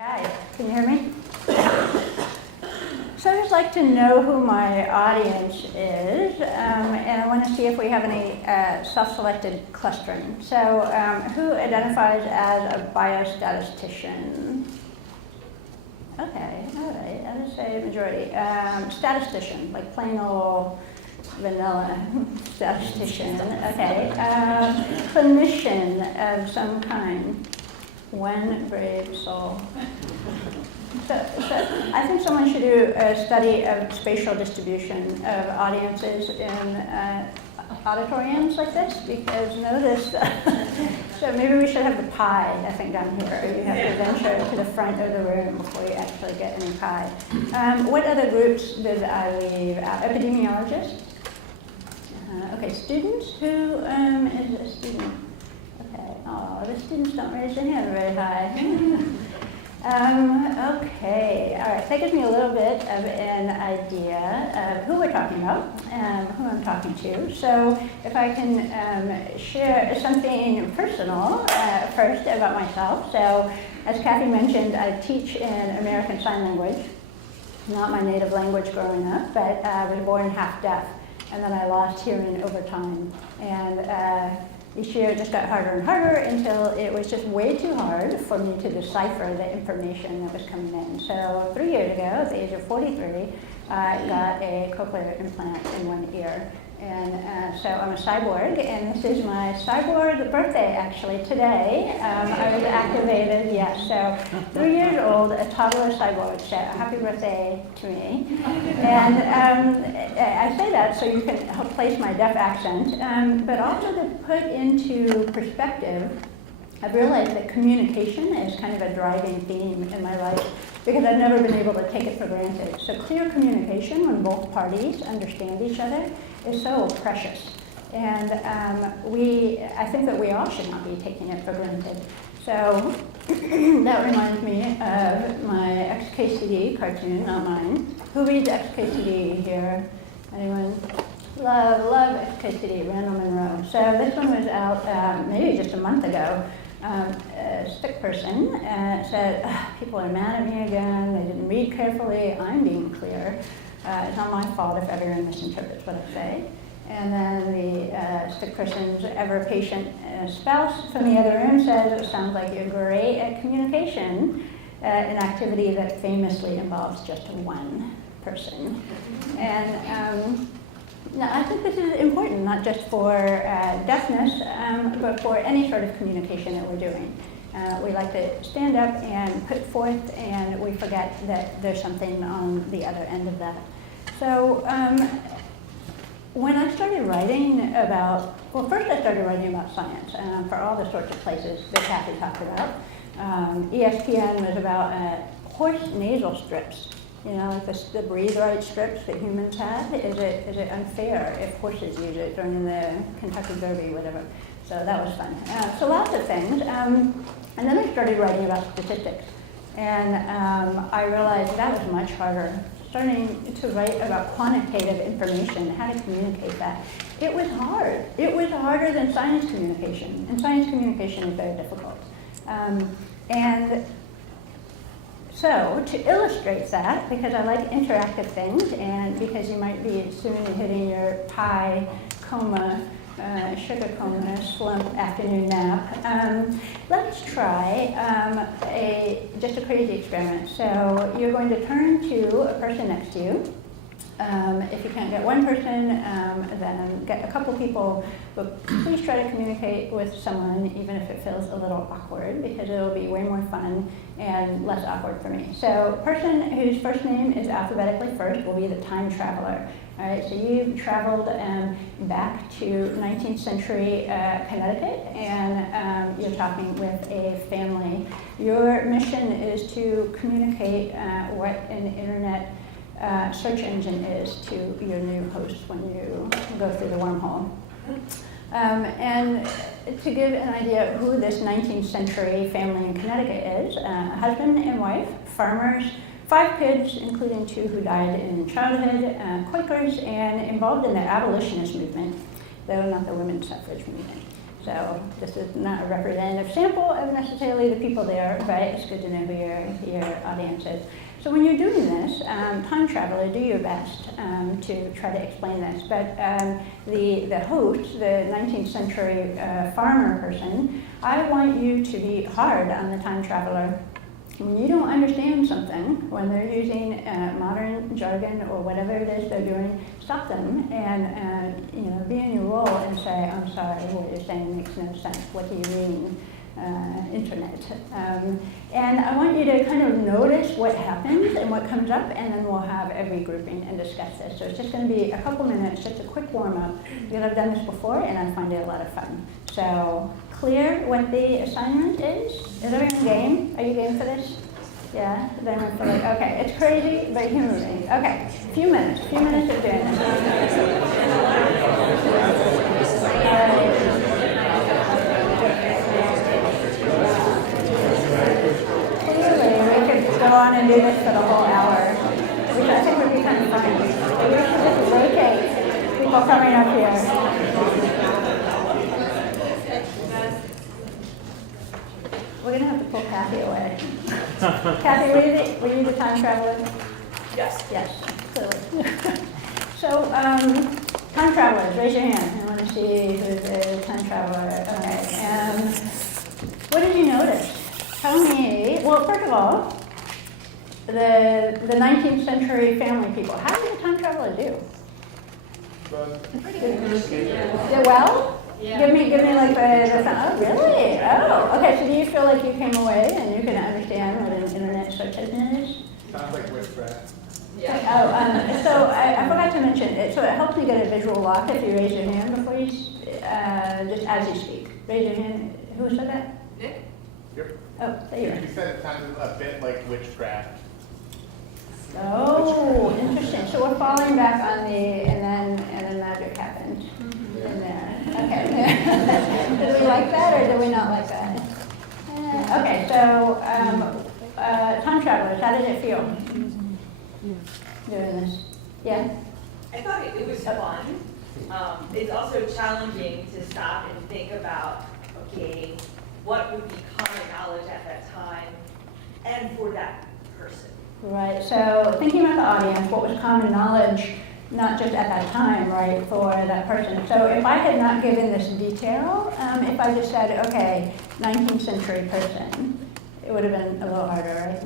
Hi, can you hear me? So I'd just like to know who my audience is, and I want to see if we have any self-selected clustering. So who identifies as a biostatistician? Okay, all right, I would say majority. Statistician, like plain old vanilla statistician, okay. Clinician of some kind. One brave soul. So I think someone should do a study of spatial distribution of audiences in auditoriums like this, because notice, so maybe we should have the pie, I think, down here. You have to venture to the front of the room before you actually get any pie. What other groups did I leave out? Epidemiologists? Okay, students. Who is a student? Oh, the students don't raise their hand very high. Okay, all right, that gives me a little bit of an idea of who we're talking about, who I'm talking to. So if I can share something personal first about myself. So as Kathy mentioned, I teach in American Sign Language, not my native language growing up, but I was born half deaf, and then I lost hearing over time. And each year it just got harder and harder until it was just way too hard for me to decipher the information that was coming in. So 3 years ago, at the age of 43, I got a cochlear implant in one ear. And so I'm a cyborg, and this is my cyborg birthday, actually, today. I was activated, yes, so 3 years old, a toddler cyborg, so happy birthday to me. And I say that so you can help place my deaf accent, but also to put into perspective, I've realized that communication is kind of a driving theme in my life, because I've never been able to take it for granted. So clear communication, when both parties understand each other, is so precious. And I think that we all should not be taking it for granted. So that reminds me of my XKCD cartoon, not mine. Who reads XKCD here? Anyone? Love XKCD, Randall Monroe. So this one was out maybe just a month ago. A sick person said, people are mad at me again, they didn't read carefully, I'm being clear. It's not my fault if everyone misinterprets what I say. And then the sick person's ever-patient spouse from the other room says, it sounds like you're great at communication, an activity that famously involves just one person. And now, I think this is important, not just for deafness, but for any sort of communication that we're doing. We like to stand up and put forth, and we forget that there's something on the other end of that. So when I started writing about, well, first I started writing about science for all the sorts of places that Kathy talked about. ESPN was about horse nasal strips. You know, like the breathe right strips that humans have. Is it unfair if horses use it during the Kentucky Derby, whatever? So that was fun. So lots of things. And then I started writing about statistics. And I realized that was much harder. Starting to write about quantitative information, how to communicate that. It was hard. It was harder than science communication. And science communication is very difficult. And so to illustrate that, because I like interactive things, and because you might be soon hitting your pie coma, sugar coma, slump afternoon nap, let's try just a crazy experiment. So you're going to turn to a person next to you. If you can't get one person, then get a couple people, but please try to communicate with someone, even if it feels a little awkward, because it'll be way more fun and less awkward for me. So person whose first name is alphabetically first will be the time traveler. All right, so you've traveled back to 19th century Connecticut, and you're talking with a family. Your mission is to communicate what an internet search engine is to your new host when you go through the wormhole. And to give an idea of who this 19th century family in Connecticut is, husband and wife, farmers, 5 kids, including 2 who died in childhood, Quakers, and involved in the abolitionist movement, though not the women's suffrage movement. So this is not a representative sample of necessarily the people there, right? It's good to know who your audience is. So when you're doing this, time traveler, do your best to try to explain this. But the host, the 19th century farmer person, I want you to be hard on the time traveler. When you don't understand something, when they're using modern jargon or whatever it is they're doing, stop them and be in your role and say, I'm sorry, what you're saying makes no sense. What do you mean? Internet. And I want you to kind of notice what happens and what comes up, and then we'll have a regrouping and discuss this. So it's just going to be a couple minutes, just a quick warm-up, because I've done this before and I find it a lot of fun. So clear what the assignment is? Is everyone game? Are you game for this? Yeah? Is anyone feel like, okay, it's crazy, but human. Okay, few minutes of doing this. Go on and do this for the whole hour, which I think would be kind of fun. We should just rotate people coming up here. We're going to have to pull Kathy away. Kathy, were you the time traveler? Yes. Yes, clearly. So, time travelers, raise your hand. I want to see who's a time traveler. Okay. What did you notice? Tell me, well, first of all, the 19th century family people, how did the time traveler do? Pretty good. Did well? Yeah. Give me like the oh, really? Oh, okay, so do you feel like you came away and you can understand what an internet search engine is? Sounds like witchcraft. Yeah. Oh, so I forgot to mention, so it helps you get a visual lock if you raise your hand before you, just as you speak. Raise your hand. Who said that? Nick? Yep. Oh, there you are. You said it sounded a bit like witchcraft. Oh, interesting. So we're falling back on the, and then magic happened in there. Okay. Did we like that or did we not like that? Okay, so time travelers, how did it feel doing this? Yeah? I thought it was fun. It's also challenging to stop and think about, okay, what would be common knowledge at that time and for that person. Right, so thinking about the audience, what was common knowledge, not just at that time, right, for that person. So if I had not given this detail, if I just said, okay, 19th century person, it would have been a little harder, right?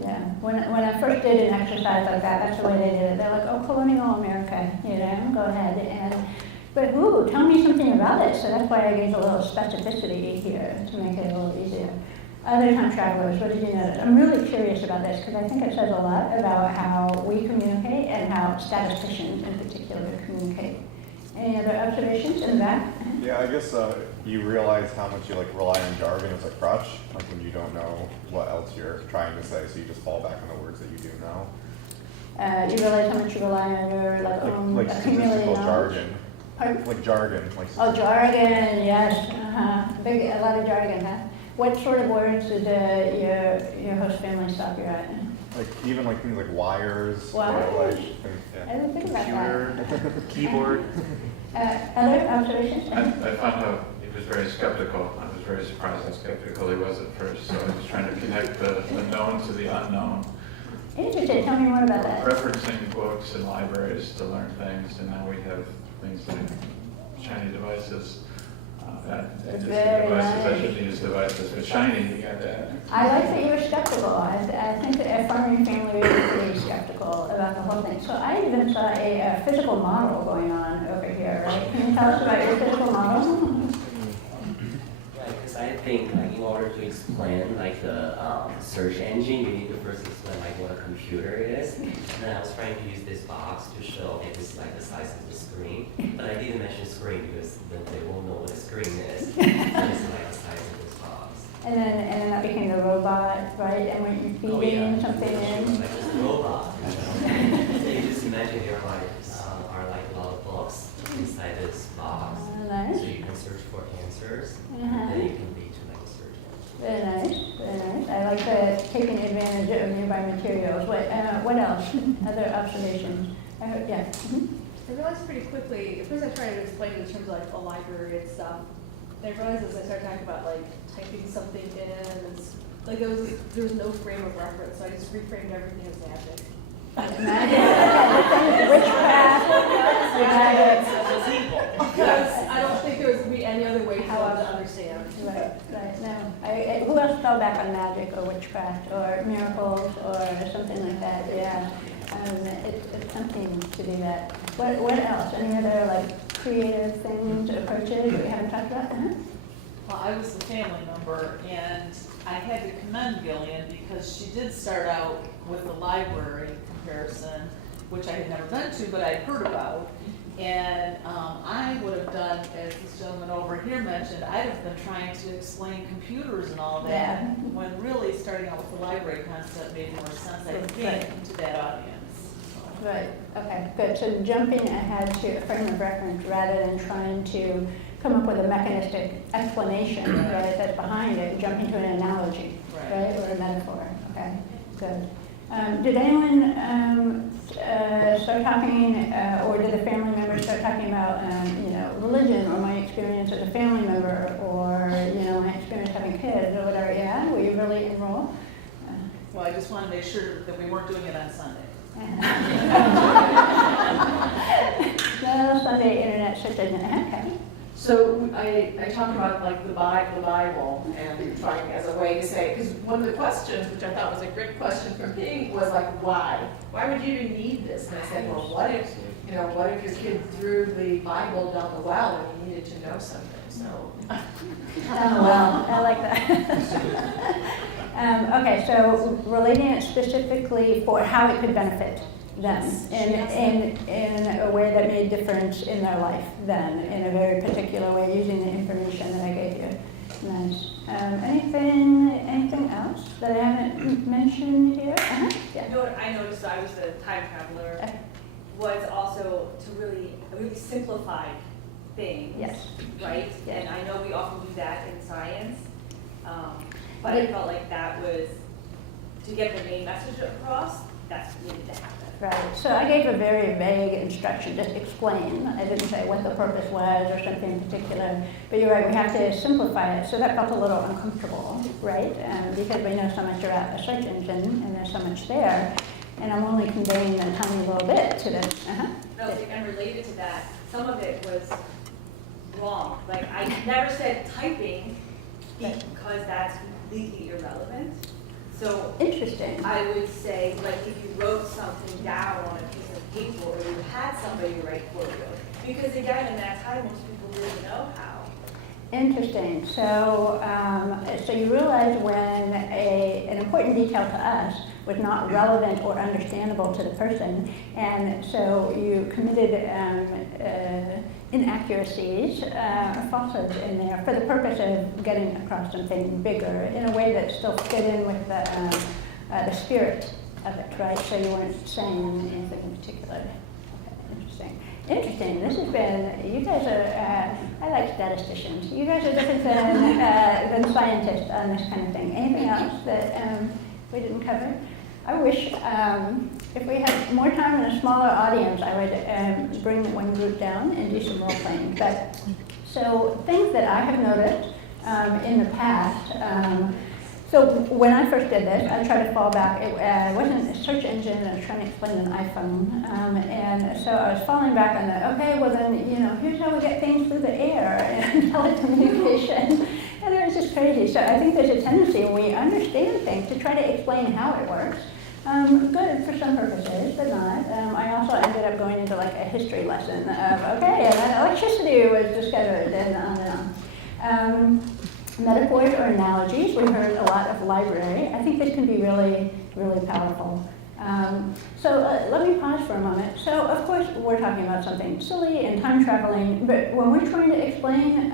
Yeah, when I first did an exercise like that, that's the way they did it. They're like, oh, colonial America, go ahead. But tell me something about it. So that's why I gave a little specificity here to make it a little easier. Other time travelers, what did you notice? I'm really curious about this because I think it says a lot about how we communicate and how statisticians in particular communicate. Any other observations in that? Yeah, I guess you realize how much you rely on jargon as a crutch, like when you don't know what else you're trying to say, so you just fall back on the words that you do know. You realize how much you rely on your like statistical jargon. Pardon? Like jargon. Oh, jargon, yes. A lot of jargon, huh? What sort of words did your host family stop you at? Even things like wires. Wires? Yeah. I didn't think about that. Computer, keyboard. Other observations? I found how he was very skeptical. I was very surprised how skeptical he was at first. So I was trying to connect the known to the unknown. Interesting. Tell me more about that. Referencing books and libraries to learn things, and now we have things like shiny devices. Very nice. I shouldn't use devices, but shiny, you got that. I like that you were skeptical. I think that a farming family is pretty skeptical about the whole thing. So I even saw a physical model going on over here, right? Can you tell us about your physical model? Yeah, because I think in order to explain the search engine, you need to first explain what a computer is. And then I was trying to use this box to show it is the size of the screen, but I didn't mention screen because then they won't know what a screen is. So it's the size of this box. And then that became the robot, right? And when you're feeding something in. Like just a robot. So you just imagine there are a lot of books inside this box. Nice. So you can search for answers, and then you can lead to a search engine. Very nice, very nice. I like taking advantage of nearby materials. What else? Other observations? Yeah. Mm-hmm. I realized pretty quickly, at first I tried to explain it in terms of a library and stuff, I realized as I started talking about like typing something in, and like there was no frame of reference, so I just reframed everything as magic. Magic, witchcraft, magic. Because I don't think there was be any other way for them to understand. Right, no. Who else fell back on magic or witchcraft or miracles or something like that? Yeah, it's something to do that. What else? Any other like creative things, approaches that we haven't talked about? Well, I was the family member, and I had to commend Gillian because she did start out with the library comparison, which I had never been to, but I'd heard about. And I would have done, as this gentleman over here mentioned, I'd have been trying to explain computers and all that, Yeah. when really starting out with the library concept made more sense, I think, to that audience. So. Right, okay, good. So jumping ahead to a frame of reference rather than trying to come up with a mechanistic explanation, right, that's behind it, jumping to an analogy, right, or a metaphor. Okay, good. Did anyone start talking, or did the family members start talking about, religion, or my experience as a family member, or, my experience having kids, or whatever? Yeah, were you really enrolled? Well, I just want to make sure that we weren't doing it on Sunday. No, Sunday internet search engine. Okay. So I talked about like the Bible and trying as a way to say, because one of the questions, which I thought was a great question from Ping, was like, why? Why would you even need this? And I said, well, what if your kid threw the Bible down the well and you needed to know something? So. Well, I like that. Okay, so relating it specifically for how it could benefit them in a way that made difference in their life then, in a very particular way, using the information that I gave you. Nice. Anything else that I haven't mentioned here? Yeah. You know what I noticed, I was a time traveler, was also to really simplify things. Yes. Right? Yes. And I know we often do that in science, but I felt like that was, to get the main message across, that's what needed to happen. Right, so I gave a very vague instruction, just explain. I didn't say what the purpose was or something in particular, but you're right, we have to simplify it. So that felt a little uncomfortable, right? Because we know so much about a search engine and there's so much there, and I'm only conveying a tiny little bit to this. No, and related to that, some of it was wrong. Like, I never said typing because that's completely irrelevant. So interesting. I would say, like, if you wrote something down on a piece of paper, or you had somebody write for you, because again, in that time, most people didn't know how. Interesting. So, so you realize when an important detail to us was not relevant or understandable to the person, and so you committed inaccuracies, falsehoods in there for the purpose of getting across something bigger in a way that still fit in with the spirit of it, right? So you weren't saying anything in particular. Okay, interesting. This has been, you guys are, I like statisticians. You guys are different than scientists on this kind of thing. Anything else that we didn't cover? I wish if we had more time and a smaller audience, I would bring one group down and do some role playing. But so things that I have noticed in the past. So when I first did this, I tried to fall back. It wasn't a search engine. I was trying to explain an iPhone, and so I was falling back on the okay. Well then, here's how we get things through the air and telecommunication. And it was just crazy. So I think there's a tendency when we understand things to try to explain how it works. Good for some purposes, but not. I also ended up going into like a history lesson of, okay, and then electricity was discovered, and on and on. Metaphors or analogies, we heard a lot of library. I think this can be really, really powerful. So let me pause for a moment. So of course we're talking about something silly and time traveling, but when we're trying to explain,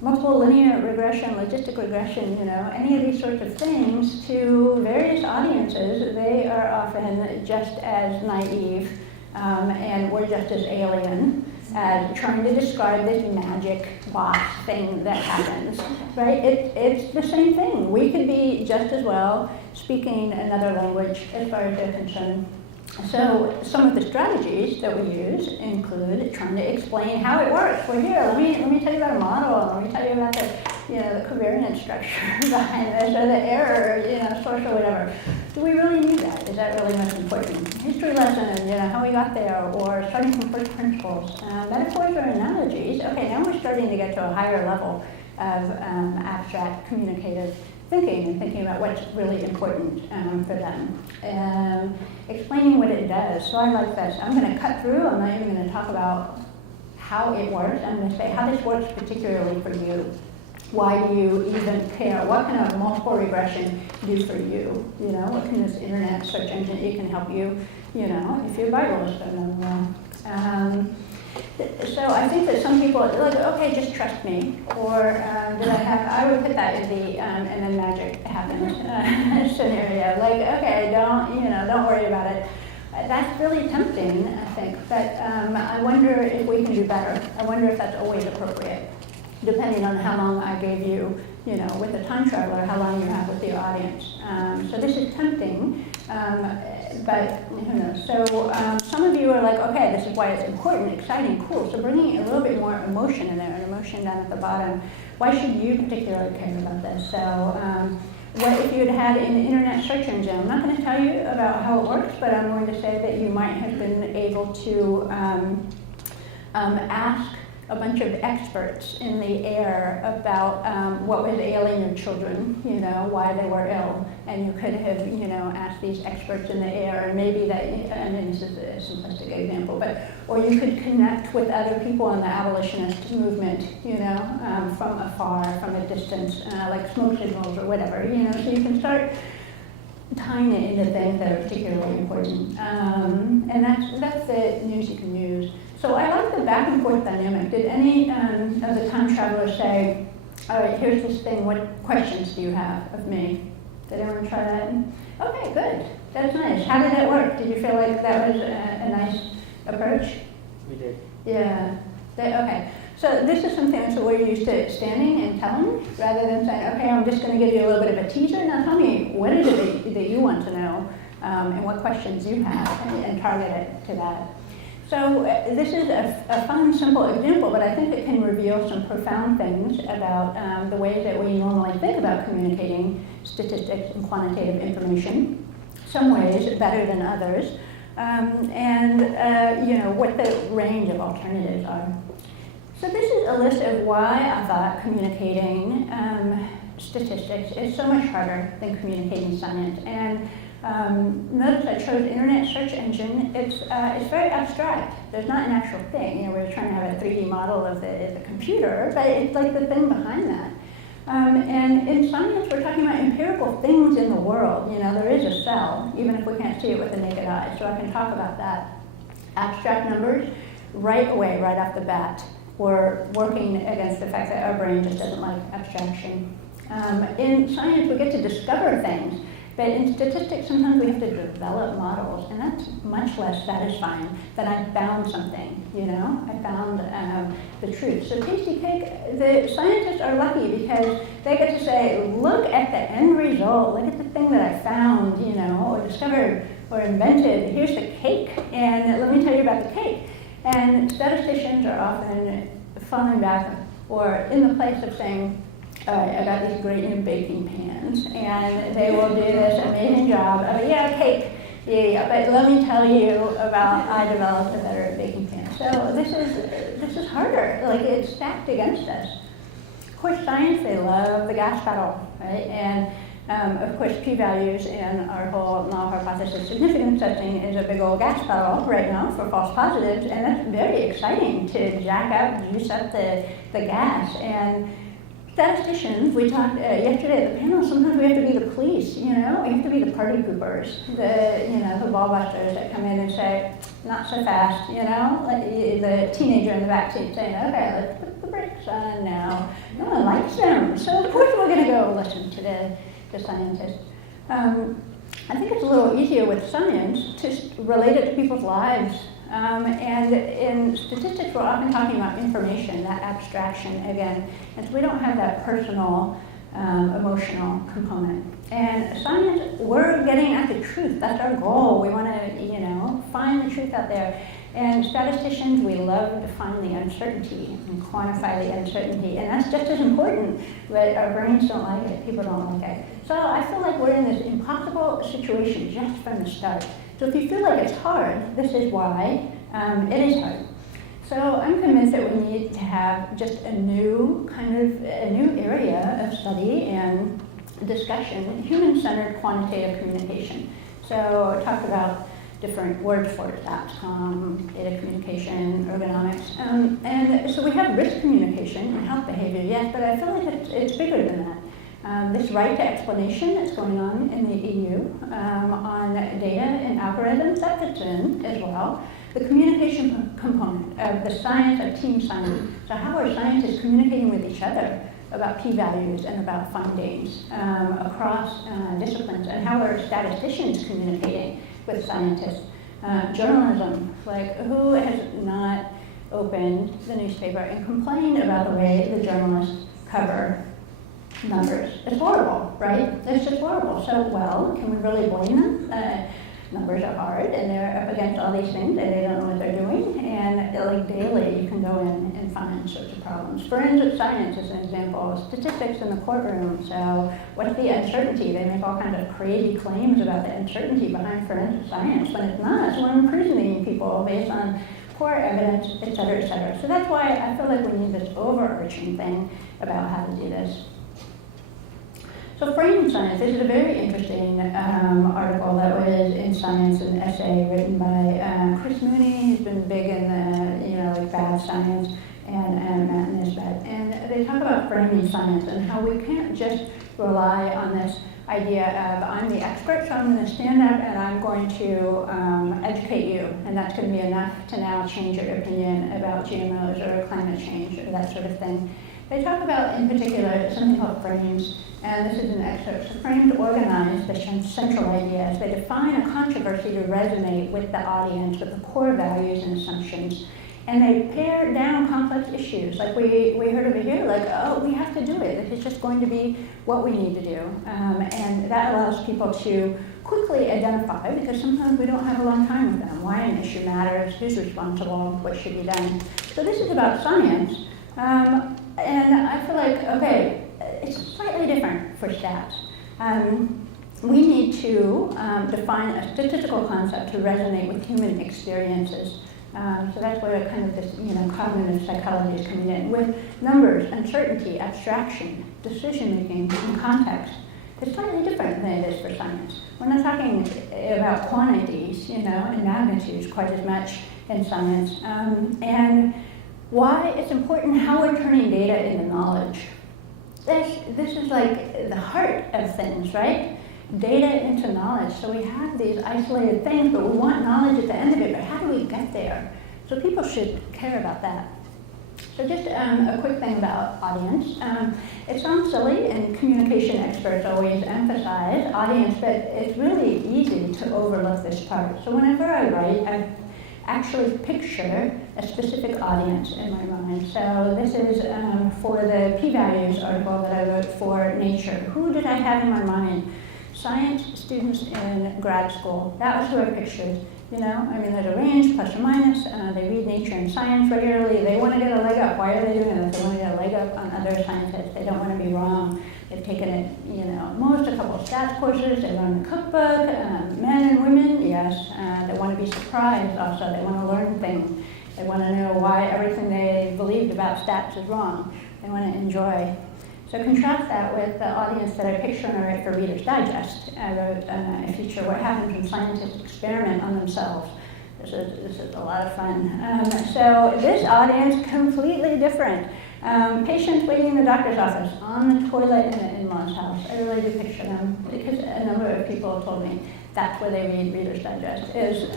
multiple linear regression, logistic regression, any of these sorts of things to various audiences, they are often just as naive and we're just as alien as trying to describe this magic box thing that happens, right? It's the same thing. We could be just as well speaking another language as far as they're concerned. So some of the strategies that we use include trying to explain how it works. Well, here, let me tell you about a model. Let me tell you about the covariance structure behind this, or the error, source or whatever. Do we really need that? Is that really most important? History lesson, how we got there, or starting from first principles. Metaphors or analogies. Okay, now we're starting to get to a higher level of abstract communicative thinking and thinking about what's really important for them. Explaining what it does. So I like this. I'm going to cut through. I'm not even going to talk about how it works. I'm going to say how this works particularly for you. Why do you even care? What can a multiple regression do for you? What can this internet search engine, it can help you, if your Bible is going well. So I think that some people are like, okay, just trust me, or I would put that in the and then magic happens scenario. Like, okay, don't worry about it. That's really tempting, I think, but I wonder if we can do better. I wonder if that's always appropriate, depending on how long I gave you, with the time traveler, how long you have with the audience. So this is tempting, but who knows. So some of you are like, okay, this is why it's important, exciting, cool. So bringing a little bit more emotion in there, an emotion down at the bottom. Why should you particularly care about this? So what if you had an internet search engine? I'm not going to tell you about how it works, but I'm going to say that you might have been able to ask a bunch of experts in the air about what was ailing your children, why they were ill. And you could have, asked these experts in the air, and maybe that, this is a simplistic example, or you could connect with other people in the abolitionist movement, from afar, from a distance, like smoke signals or whatever, so you can start tying it into things that are particularly important. And that's the news you can use. So I like the back and forth dynamic. Did any of the time travelers say, all right, here's this thing, what questions do you have of me? Did anyone try that? Okay, good. That's nice. How did that work? Did you feel like that was a nice approach? We did. Yeah. Okay. So this is something, so we're used to standing and telling, rather than saying, okay, I'm just going to give you a little bit of a teaser. Now tell me, what is it that you want to know, and what questions you have, and target it to that. So this is a fun, simple example, but I think it can reveal some profound things about the ways that we normally think about communicating statistics and quantitative information. Some ways better than others, and what the range of alternatives are. So this is a list of why I thought communicating statistics is so much harder than communicating science. And notice I chose internet search engine. It's very abstract. There's not an actual thing. We're trying to have a 3D model of the computer, but it's like the thing behind that. And in science, we're talking about empirical things in the world. There is a cell, even if we can't see it with the naked eye. So I can talk about that. Abstract numbers, right away, right off the bat, we're working against the fact that our brain just doesn't like abstraction. In science, we get to discover things. But in statistics, sometimes we have to develop models, and that's much less satisfying than I found something, I found the truth. So tasty cake, the scientists are lucky because they get to say, look at the end result, look at the thing that I found, or discovered or invented. Here's the cake, and let me tell you about the cake. And statisticians are often falling back or in the place of saying, all right, I got these great new baking pans, and they will do this amazing job of, cake, but let me tell you about, I developed a better baking pan. So this is harder, like it's stacked against us. Of course, science, they love the gas pedal, right? And of course, p-values and our whole null hypothesis significance testing is a big old gas pedal right now for false positives, and that's very exciting to jack up, juice up the gas. And statisticians, we talked yesterday at the panel, sometimes we have to be the police, we have to be the party poopers, the ball busters that come in and say, not so fast, like the teenager in the backseat saying, okay, let's put the brakes on now. No one likes them, so of course we're going to go listen to the scientists. I think it's a little easier with science to relate it to people's lives. And in statistics, we're often talking about information, that abstraction again. And so we don't have that personal emotional component. And science, we're getting at the truth. That's our goal. We want to, find the truth out there. And statisticians, we love to find the uncertainty and quantify the uncertainty. And that's just as important, but our brains don't like it. People don't like it. So I feel like we're in this impossible situation just from the start. So if you feel like it's hard, this is why it is hard. So I'm convinced that we need to have just a new area of study and discussion, human-centered quantitative communication. So I talked about different words for it, SAPS, data communication, ergonomics. And so we have risk communication and health behavior, yes, but I feel like it's bigger than that. This right to explanation that's going on in the EU on data and algorithms, that fits in as well. The communication component of the science of team science. So how are scientists communicating with each other about p-values and about findings across disciplines, and how are statisticians communicating with scientists? Journalism, like who has not opened the newspaper and complained about the way the journalists cover numbers? It's horrible, right? It's just horrible. So, well, can we really blame them? Numbers are hard, and they're up against all these things, and they don't know what they're doing. And like daily, you can go in and find sorts of problems. Forensic science is an example. Statistics in the courtroom. So what's the uncertainty? They make all kinds of crazy claims about the uncertainty behind forensic science when it's not. It's when imprisoning people based on poor evidence, et cetera, et cetera. So that's why I feel like we need this overarching thing about how to do this. So framing science, this is a very interesting article that was in Science, an essay written by Chris Mooney. He's been big in the, like bad science, and Matt Nisbet. And they talk about framing science and how we can't just rely on this idea of I'm the expert, so I'm going to stand up and I'm going to educate you, and that's going to be enough to now change your opinion about GMOs or climate change or that sort of thing. They talk about, in particular, something called frames, and this is an excerpt. So frames organize the central ideas. They define a controversy to resonate with the audience, with the core values and assumptions, and they pare down complex issues. Like we heard over here, like, oh, we have to do it. This is just going to be what we need to do. And that allows people to quickly identify, because sometimes we don't have a long time with them, why an issue matters, who's responsible, what should be done. So this is about science. And I feel like, okay, it's slightly different for stats. We need to define a statistical concept to resonate with human experiences. So that's where kind of this, cognitive psychology is coming in. With numbers, uncertainty, abstraction, decision-making, and context, it's slightly different than it is for science. We're not talking about quantities, and magnitudes quite as much in science. And why it's important how we're turning data into knowledge. This is like the heart of things, right? Data into knowledge. So we have these isolated things, but we want knowledge at the end of it, but how do we get there? So people should care about that. So just a quick thing about audience. It sounds silly, and communication experts always emphasize audience, but it's really easy to overlook this part. So whenever I write, I actually picture a specific audience in my mind. So this is for the p-values article that I wrote for Nature. Who did I have in my mind? Science students in grad school. That was who I pictured. There's a range, plus or minus. They read Nature and Science regularly. They want to get a leg up. Why are they doing it? They want to get a leg up on other scientists. They don't want to be wrong. They've taken it, a couple of stats courses. They learn the cookbook. Men and women, yes. They want to be surprised also. They want to learn things. They want to know why everything they believed about stats is wrong. They want to enjoy. So contrast that with the audience that I picture when I write for Reader's Digest. I wrote a feature, What Happens When Scientists Experiment on Themselves. This is a lot of fun. So this audience, completely different. Patients waiting in the doctor's office, on the toilet in the in-laws' house. I really do picture them, because a number of people have told me that's where they read Reader's Digest. Is,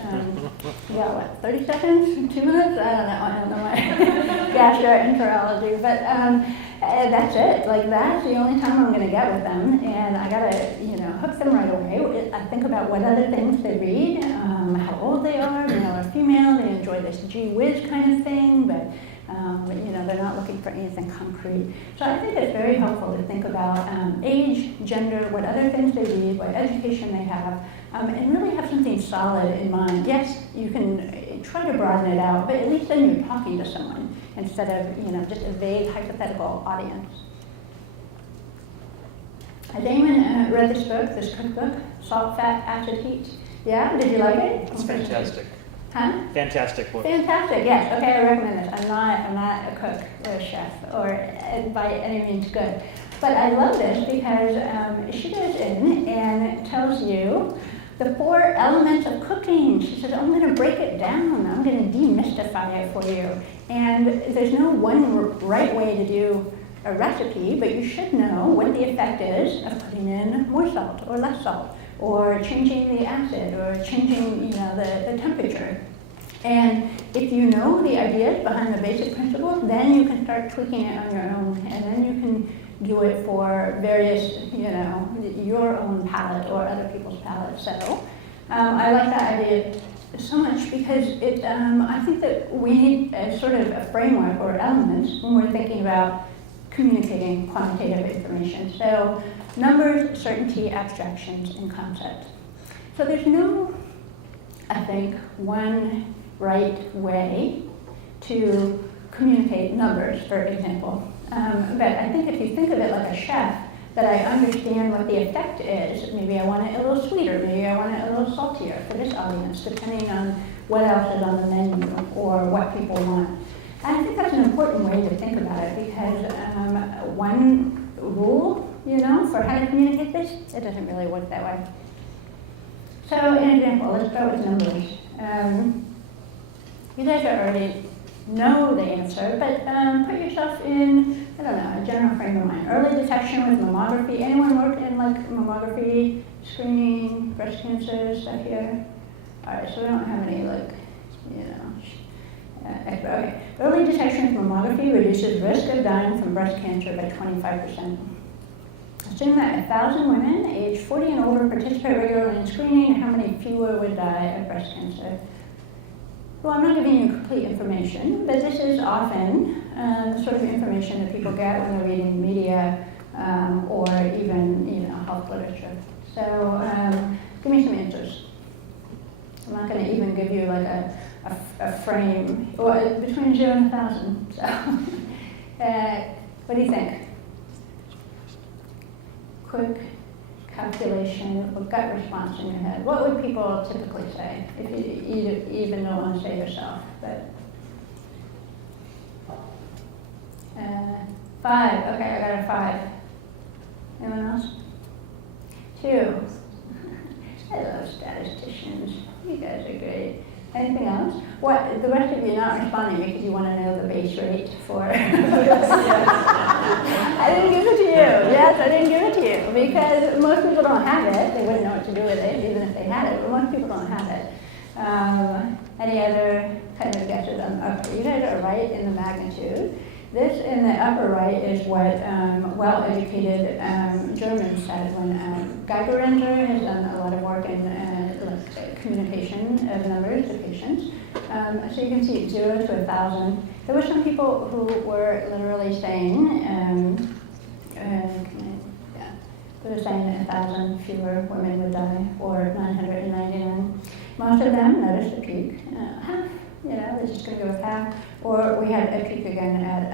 30 seconds, 2 minutes? I don't know my gastroenterology, but that's it. Like, that's the only time I'm going to get with them, and I got to, hook them right away. I think about what other things they read, how old they are, male or female. They enjoy this gee whiz kind of thing, but they're not looking for anything concrete. So I think it's very helpful to think about age, gender, what other things they read, what education they have, and really have something solid in mind. Yes, you can try to broaden it out, but at least then you're talking to someone instead of just a vague hypothetical audience. Has anyone read this book, this cookbook, Salt, Fat, Acid, Heat? Yeah, did you like it? It's fantastic. Huh? Fantastic book. Fantastic, yes. Okay, I recommend it. I'm not a cook or a chef or by any means good. But I love this because she goes in and tells you the 4 elements of cooking. She says, I'm going to break it down. I'm going to demystify it for you. And there's no one right way to do a recipe, but you should know what the effect is of putting in more salt or less salt, or changing the acid, or changing the temperature. And if you know the ideas behind the basic principles, then you can start tweaking it on your own, and then you can do it for various, your own palate or other people's palates. So I like that idea so much because I think that we need a sort of a framework or elements when we're thinking about communicating quantitative information. So numbers, certainty, abstractions, and concepts. So there's no, I think, one right way to communicate numbers, for example. But I think if you think of it like a chef, that I understand what the effect is. Maybe I want it a little sweeter, maybe I want it a little saltier for this audience, depending on what else is on the menu or what people want. And I think that's an important way to think about it because one rule, for how to communicate this, it doesn't really work that way. So an example, let's start with numbers. You guys already know the answer, but put yourself in, a general frame of mind. Early detection with mammography. Anyone work in mammography, screening, breast cancer stuff here? All right, so we don't have any okay. Early detection with mammography reduces risk of dying from breast cancer by 25%. Assume that 1,000 women aged 40 and older participate regularly in screening, how many fewer would die of breast cancer? Well, I'm not giving you complete information, but this is often the sort of information that people get when they're reading media or even health literature. So give me some answers. I'm not going to even give you a frame, between 0 and 1,000. So what do you think? Quick calculation or gut response in your head. What would people typically say if you even don't want to say yourself? But 5. Okay, I got a 5. Anyone else? 2. I love statisticians. You guys are great. Anything else? What? The rest of you are not responding because you want to know the base rate for. I didn't give it to you. Yes, I didn't give it to you because most people don't have it. They wouldn't know what to do with it even if they had it. But most people don't have it. Any other kind of guesses on the upper? You guys are right in the magnitude. This in the upper right is what well-educated Germans said when Gallaudet has done a lot of work in communication of numbers to patients. So you can see 0 to 1,000. There were some people who were literally saying, they were saying that 1,000 fewer women would die, or 999. Most of them noticed a peak, half. They're just going to go with half. Or we had a peak again at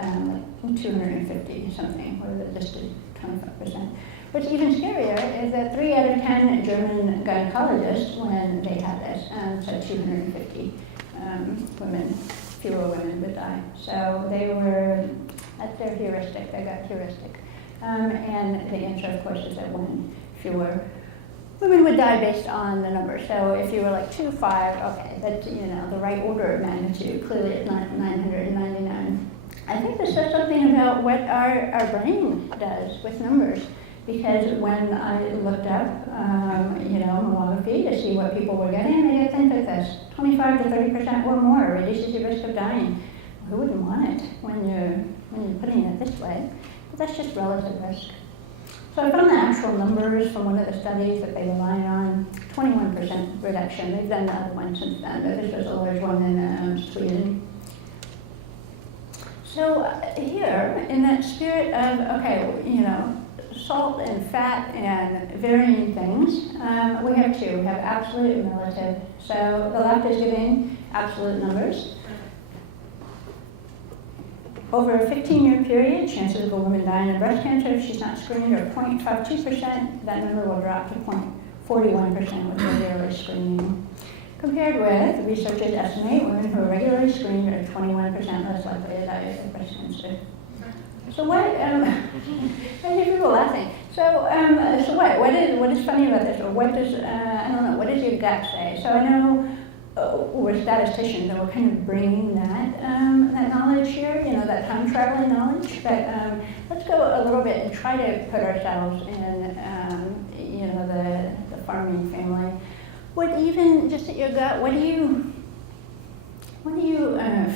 250 something, where it listed 25%. What's even scarier is that 3 out of 10 German gynecologists, when they had this, said 250 fewer women would die. So that's their heuristic, they got heuristic. And the answer, of course, is that 1 fewer women would die based on the number. So if you were 2, 5, okay, that's the right order of magnitude. Clearly it's not 999. I think this says something about what our brain does with numbers. Because when I looked up, mammography to see what people were getting, they get things like this: 25 to 30% or more reduces the risk of dying. Who wouldn't want it when you're putting it this way? But that's just relative risk. So I found the actual numbers from one of the studies that they rely on, 21% reduction. They've done the other one since then, but this was a large one in Sweden. So here, in that spirit of, okay, you know, salt and fat and varying things, we have two. We have absolute and relative. So the left is giving absolute numbers. Over a 15-year period, chances of a woman dying of breast cancer if she's not screened are 0.52%. That number will drop to 0.41% with regular screening. Compared with, researchers estimate women who are regularly screened are 21% less likely to die of breast cancer. So what, many people are laughing. So what is funny about this, or what does, I don't know, what does your gut say? So I know we're statisticians and we're kind of bringing that, that knowledge here, you know, that time traveling knowledge, but let's go a little bit and try to put ourselves in, you know, the farming family. What even, just at your gut, what do you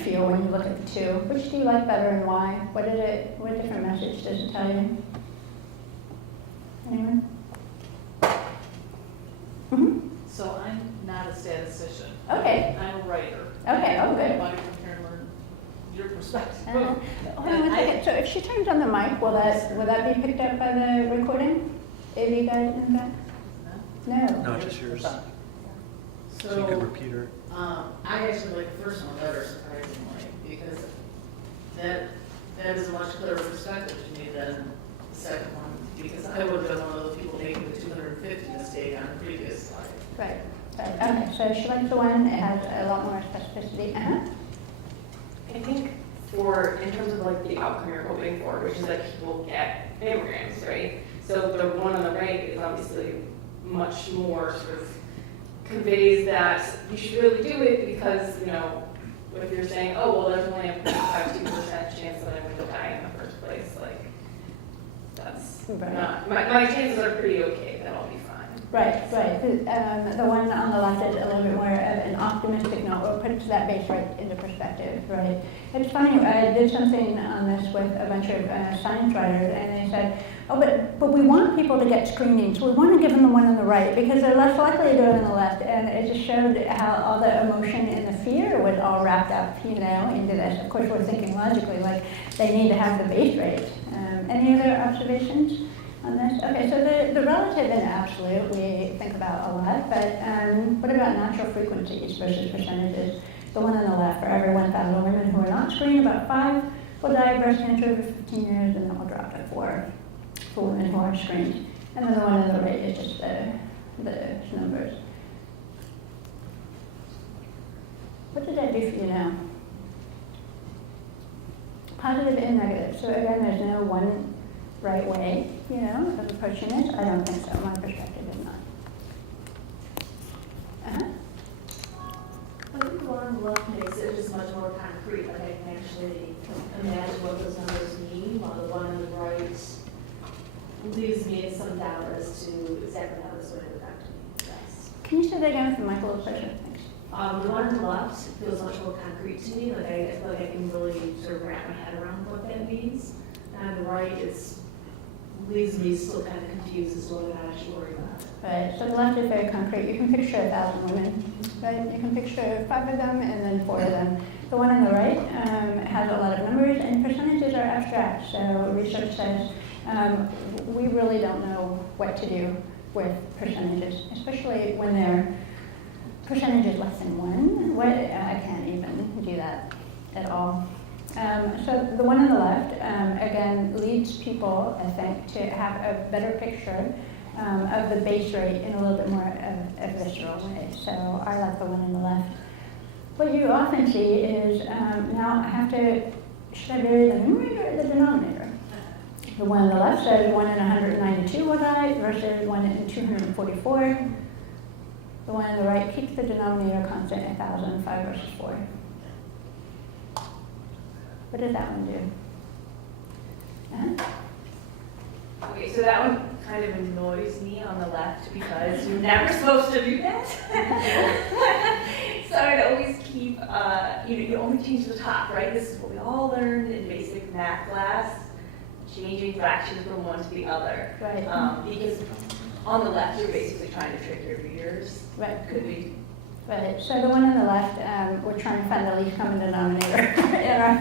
feel when you look at the two? Which do you like better and why? What different message does it tell you? Anyone? Mm-hmm. So I'm not a statistician. Okay. I'm a writer. Okay, oh, good. I want to compare and learn your perspective. Hold on one second. So if she turns on the mic, will that be picked up by the recording? If you guys in the back? No. No, just yours. So you could repeat her. I actually like the first one better, surprisingly, because that is a much clearer perspective to me than the second one, because I would have been one of those people making the 250 mistake on the previous slide. Right. Okay, so she likes the one that has a lot more specificity. I think in terms of like the outcome you're hoping for, which is that people get mammograms, right? So the one on the right is obviously much more sort of conveys that you should really do it because, you know, if you're saying, oh, well, there's only a 0.52% chance that I'm going to die in the first place, like, that's not, my chances are pretty okay, that I'll be fine. Right. The one on the left is a little bit more of an optimistic note, or puts that base rate into perspective, right? It's funny, I did something on this with a bunch of science writers, and they said, oh, but we want people to get screening, so we want to give them the one on the right, because they're less likely to do it on the left, and it just showed how all the emotion and the fear was all wrapped up, you know, into this. Of course, we're thinking logically, like, they need to have the base rate. Any other observations on this? Okay, so the relative and absolute we think about a lot, but what about natural frequencies versus percentages? The one on the left, for every 1,000 women who are not screened, about 5 will die of breast cancer over 15 years, and that will drop to 4 for women who are screened. And then the one on the right is just the numbers. What did that do for you now? Positive and negative. So again, there's no one right way, you know, of approaching this. I don't think so. My perspective is not. I think the one on the left makes it just much more concrete, like I can actually imagine what those numbers mean, while the one on the right leaves me in some doubt as to exactly how this would affect me. Yes. Can you say that again with the mic a little closer? Thanks. The one on the left feels much more concrete to me, like I feel like I can really sort of wrap my head around what that means. And on the right, leaves me still kind of confused as to whether or not I should worry about it. Right, so the left is very concrete. You can picture 1,000 women, right? You can picture 5 of them and then 4 of them. The one on the right has a lot of numbers, and percentages are abstract. So research says we really don't know what to do with percentages, especially when they're percentages less than 1. I can't even do that at all. So the one on the left, again, leads people, I think, to have a better picture of the base rate in a little bit more of a visceral way. So I like the one on the left. What you often see is, now I have to, should I vary the numerator or the denominator? The one on the left says 1 in 192 will die versus 1 in 244. The one on the right keeps the denominator constant at 1,000, 5 versus 4. What does that one do? Okay, so that one kind of annoys me on the left because you're never supposed to do that. So I'd always keep, you only change the top, right? This is what we all learned in basic math class, changing fractions from one to the other. Right. Because on the left, you're basically trying to trick your readers. Right. Could we Right, so the one on the left, we're trying to find the least common denominator in our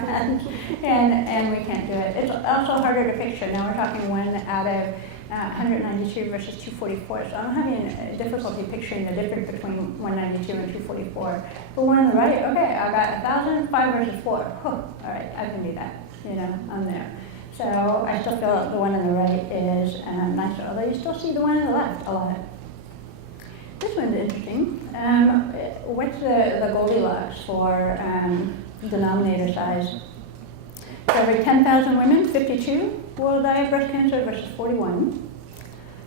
and we can't do it. It's also harder to picture. Now we're talking 1 out of 192 versus 244. So I'm having difficulty picturing the difference between 192 and 244. The one on the right, okay, I got 1,000, 5 versus 4. All right, I can do that, I'm there. So I still feel like the one on the right is nicer, although you still see the one on the left a lot. This one's interesting. What's the Goldilocks for denominator size? For every 10,000 women, 52 will die of breast cancer versus 41.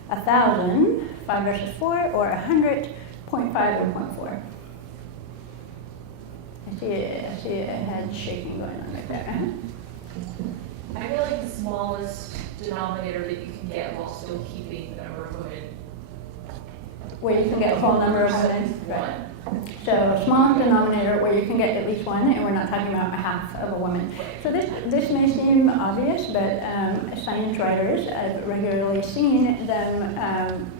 1,000, 5 versus 4, or 100, 0.5 or 0.4. I see a head shaking going on right there. I feel like the smallest denominator that you can get while still keeping the number of women. Where you can get a whole number of women. Right. So smallest denominator where you can get at least one, and we're not talking about half of a woman. So this may seem obvious, but science writers, I've regularly seen them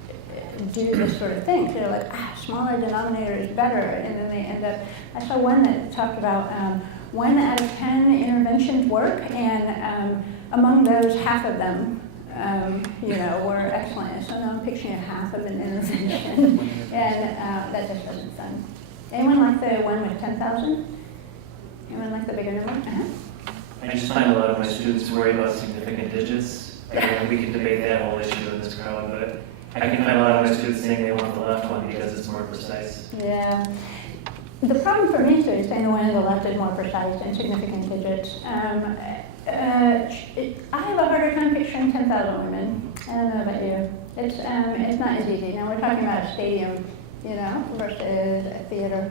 do this sort of thing. So they're like, smaller denominator is better, and then they end up, I saw one that talked about 1 out of 10 interventions work, and among those, half of them were excellent. So now I'm picturing half of an intervention, and that just doesn't sound. Anyone like the one with 10,000? Anyone like the bigger number? I just find a lot of my students worry about significant digits. And we can debate that whole issue in this crowd, but I can find a lot of my students saying they want the left one because it's more precise. Yeah. The problem for me too is saying the one on the left is more precise than significant digits. I have a harder time picturing 10,000 women. I don't know about you. It's not as easy. Now we're talking about a stadium, versus a theater.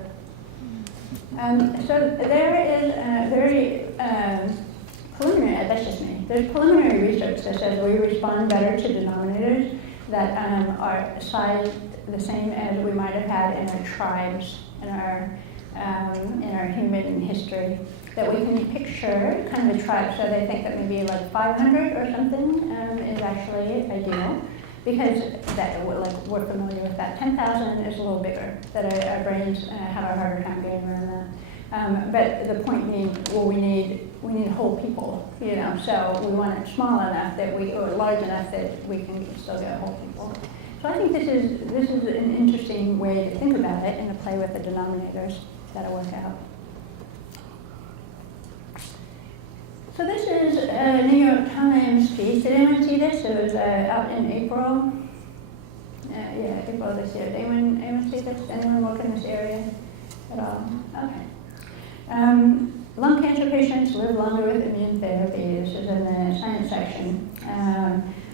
So there is very preliminary, that's just me, there's preliminary research that says we respond better to denominators that are sized the same as we might have had in our tribes, in our human history, that we can picture kind of a tribe. So they think that maybe like 500 or something is actually ideal, because we're familiar with that. 10,000 is a little bigger, that our brains have a harder time getting around that. But the point being, we need whole people, so we want it small enough or large enough that we can still get whole people. So I think this is an interesting way to think about it and to play with the denominators that'll work out. So this is a New York Times piece. Did anyone see this? It was out in April. April this year. Anyone see this? Anyone work in this area at all? Okay. Lung cancer patients live longer with immune therapy. This is in the science section.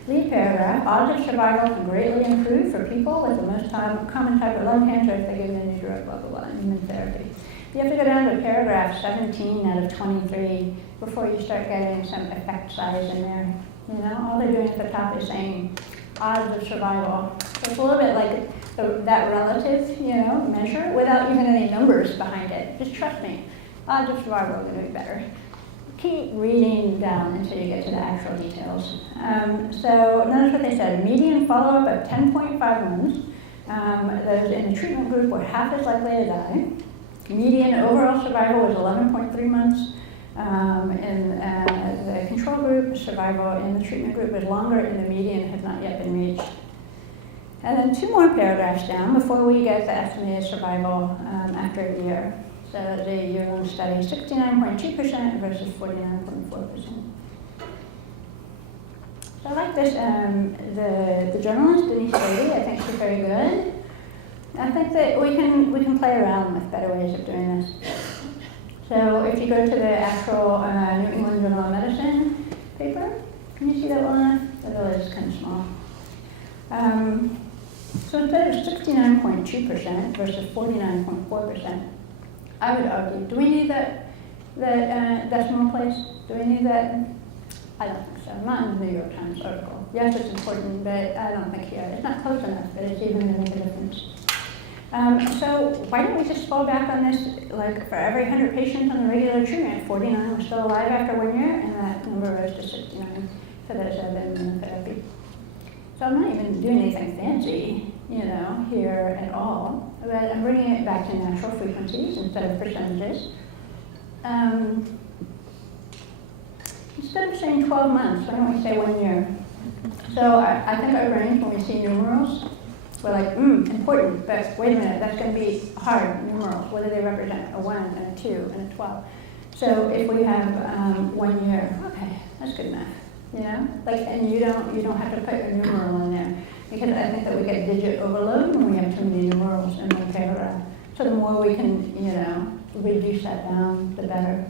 Lead paragraph, odds of survival can greatly improve for people with the most common type of lung cancer if they give them a new drug, blah, blah, blah, immune therapy. You have to go down to paragraph 17 out of 23 before you start getting some effect size in there. All they're doing at the top is saying odds of survival. So it's a little bit like that relative, measure without even any numbers behind it. Just trust me, odds of survival are going to be better. Keep reading down until you get to the actual details. So notice what they said, median follow-up of 10.5 months. Those in the treatment group were half as likely to die. Median overall survival was 11.3 months. In the control group, survival in the treatment group was longer, and the median has not yet been reached. And then 2 more paragraphs down before we get the estimated survival after a year. So the year-long study, 69.2% versus 49.4%. So I like this, the journalist, Denise Brady, I think she's very good. I think that we can play around with better ways of doing this. So if you go to the actual New England Journal of Medicine paper, can you see that well enough? That really is kind of small. So instead of 69.2% versus 49.4%, I would argue, do we need that decimal place? Do we need that? I don't think so. Not in the New York Times article. Yes, it's important, but I don't think here. It's not close enough that it's even going to make a difference. So why don't we just fall back on this, like for every 100 patients on the regular treatment, 49 were still alive after 1 year, and that number rose to 69 for those that have been immunotherapy. So I'm not even doing anything fancy, here at all. but I'm bringing it back to natural frequencies instead of percentages. Instead of saying 12 months, why don't we say 1 year? So I think our brains, when we see numerals, we're like, important, but wait a minute, that's going to be hard numerals. What do they represent? A 1 and a 2 and a 12. So if we have 1 year, okay, that's good enough. You know, like, and you don't have to put your numeral in there, because I think that we get digit overload when we have too many numerals in one paragraph. So the more we can, you know, reduce that down, the better.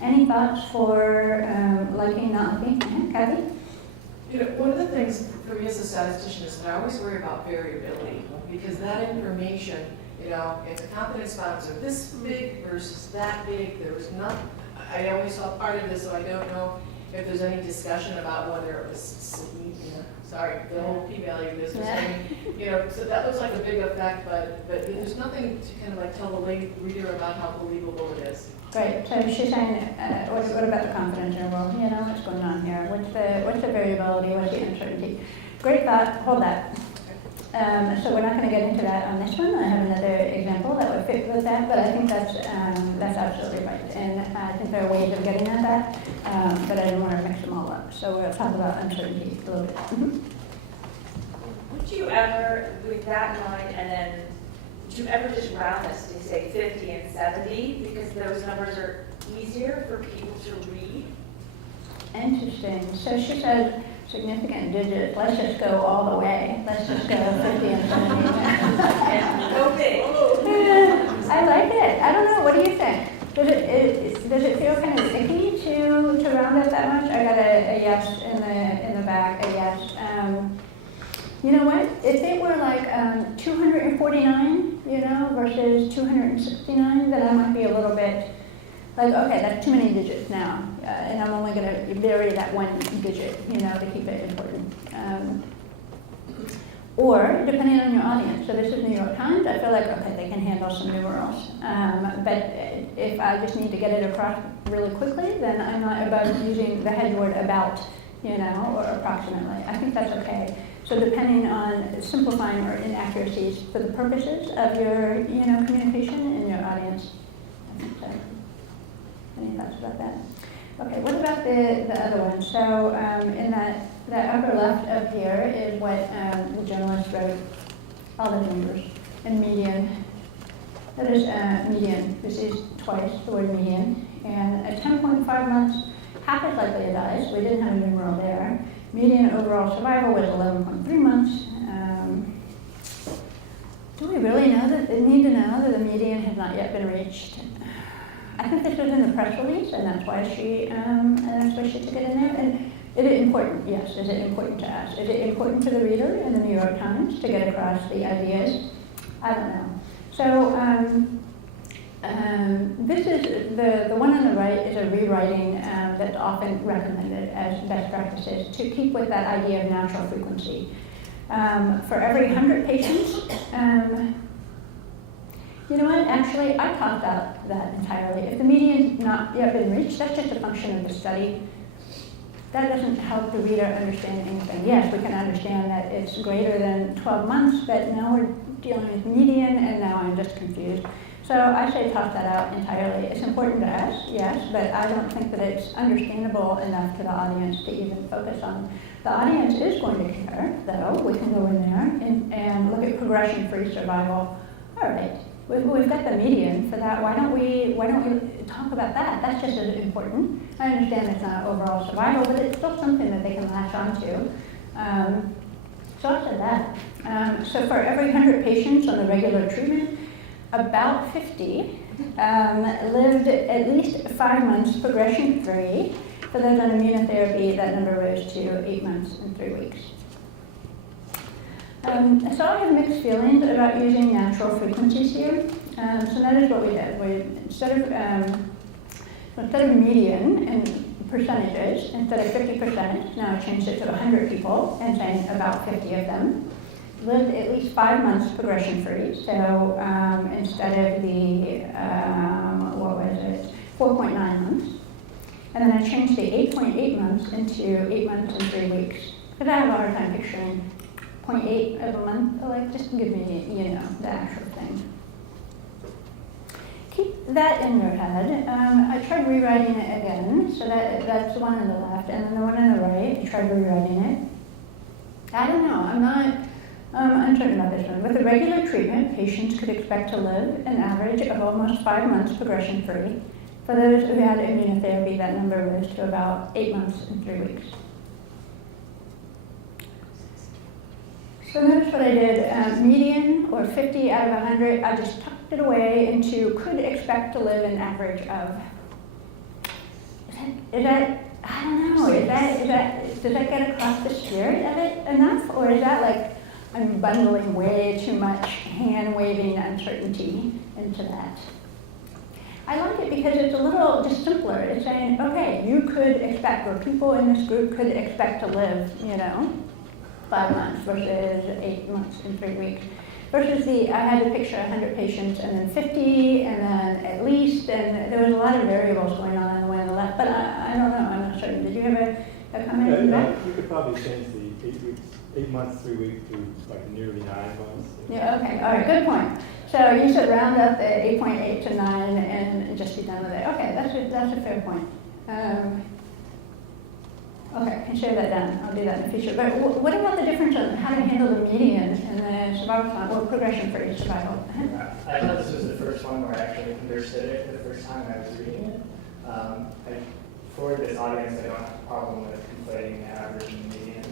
Any thoughts for liking, not liking? Kathy? You know, one of the things for me as a statistician is that I always worry about variability, because that information, you know, if the confidence bounds are this big versus that big, there was not, I always saw part of this, so I don't know if there's any discussion about whether it was, you know, sorry, the whole p-value business. Yeah. I mean, you know, so that looks like a big effect, but there's nothing to kind of like tell the reader about how believable it is. Great. So she's saying, what about the confidence interval? You know, what's going on here? What's the variability? What's the uncertainty? Great thought. Hold that. So we're not going to get into that on this one. I have another example that would fit with that, but I think that's absolutely right. And I think there are ways of getting at that, but I didn't want to mix them all up. So we'll talk about uncertainty a little bit. Would you ever, with that in mind, and then would you ever just round this to say 50 and 70, because those numbers are easier for people to read? Interesting. So she said significant digits. Let's just go all the way. Let's just go 50 and 70. And go big. I like it. I don't know. What do you think? Does it feel kind of icky to round up that much? I got a yes in the back. A yes. You know what? If it were like 249, you know, versus 269, then I might be a little bit like, okay, that's too many digits now, and I'm only going to vary that one digit, you know, to keep it important. Or, depending on your audience, so this is New York Times, I feel like, okay, they can handle some numerals. But if I just need to get it across really quickly, then I'm not above using the head word about, you know, or approximately. I think that's okay. So depending on simplifying or inaccuracies for the purposes of your, you know, communication and your audience. I think so. Any thoughts about that? Okay, what about the other one? So in that upper left up here is what the journalist wrote, all the numbers, and median. That is median. This is twice the word median. And at 10.5 months, half as likely it dies. We didn't have a numeral there. Median overall survival was 11.3 months. Do we really know that they need to know that the median has not yet been reached? I think this was in the press release, and that's why she took it in there. And is it important? Yes. Is it important to us? Is it important to the reader in the New York Times to get across the ideas? I don't know. So this is the one on the right is a rewriting that's often recommended as best practices to keep with that idea of natural frequency. For every 100 patients, you know what, actually, I tossed out that entirely. If the median's not yet been reached, that's just a function of the study. That doesn't help the reader understand anything. Yes, we can understand that it's greater than 12 months, but now we're dealing with median, and now I'm just confused. So I say toss that out entirely. It's important to us, yes, but I don't think that it's understandable enough to the audience to even focus on. The audience is going to care, though. We can go in there and look at progression-free survival. All right. We've got the median for that. Why don't we talk about that? That's just as important. I understand it's not overall survival, but it's still something that they can latch onto. So I said that. So for every 100 patients on the regular treatment, about 50 lived at least 5 months progression-free. For those on immunotherapy, that number rose to 8 months and 3 weeks. So I have mixed feelings about using natural frequencies here. So that is what we did. Instead of median and percentages, instead of 50%, now I changed it to 100 people and saying about 50 of them lived at least 5 months progression-free. So instead of the, 4.9 months. And then I changed the 8.8 months into 8 months and 3 weeks. Because I have a hard time picturing 0.8 of a month, like just give me, the actual thing. Keep that in your head. I tried rewriting it again, so that's the one on the left, and then the one on the right, I tried rewriting it. I don't know, I'm not uncertain about this one. With a regular treatment, patients could expect to live an average of almost 5 months progression-free. For those who had immunotherapy, that number rose to about 8 months and 3 weeks. So notice what I did, median or 50 out of 100, I just tucked it away into could expect to live an average of. Is that I don't know, does that get across the spirit of it enough? Or is that like I'm bundling way too much hand-waving uncertainty into that? I like it because it's a little just simpler. It's saying, okay, you could expect, or people in this group could expect to live, 5 months versus 8 months and 3 weeks. Versus I had to picture 100 patients and then 50 and then at least, and there was a lot of variables going on the one on the left, but I don't know, I'm not certain. Did you have a comment on that? You could probably change the 8 months, 3 weeks to like nearly 9 months. Yeah, okay, all right, good point. So you said round up the 8.8 to 9 and just be done with it. Okay, that's a fair point. Okay, I can share that down. I'll do that in the future. But what about the difference on how to handle the median and the survival time, or progression-free survival? I thought this was the first one where I actually understood it the first time I was reading it. For this audience, I don't have a problem with conflating the average and the median.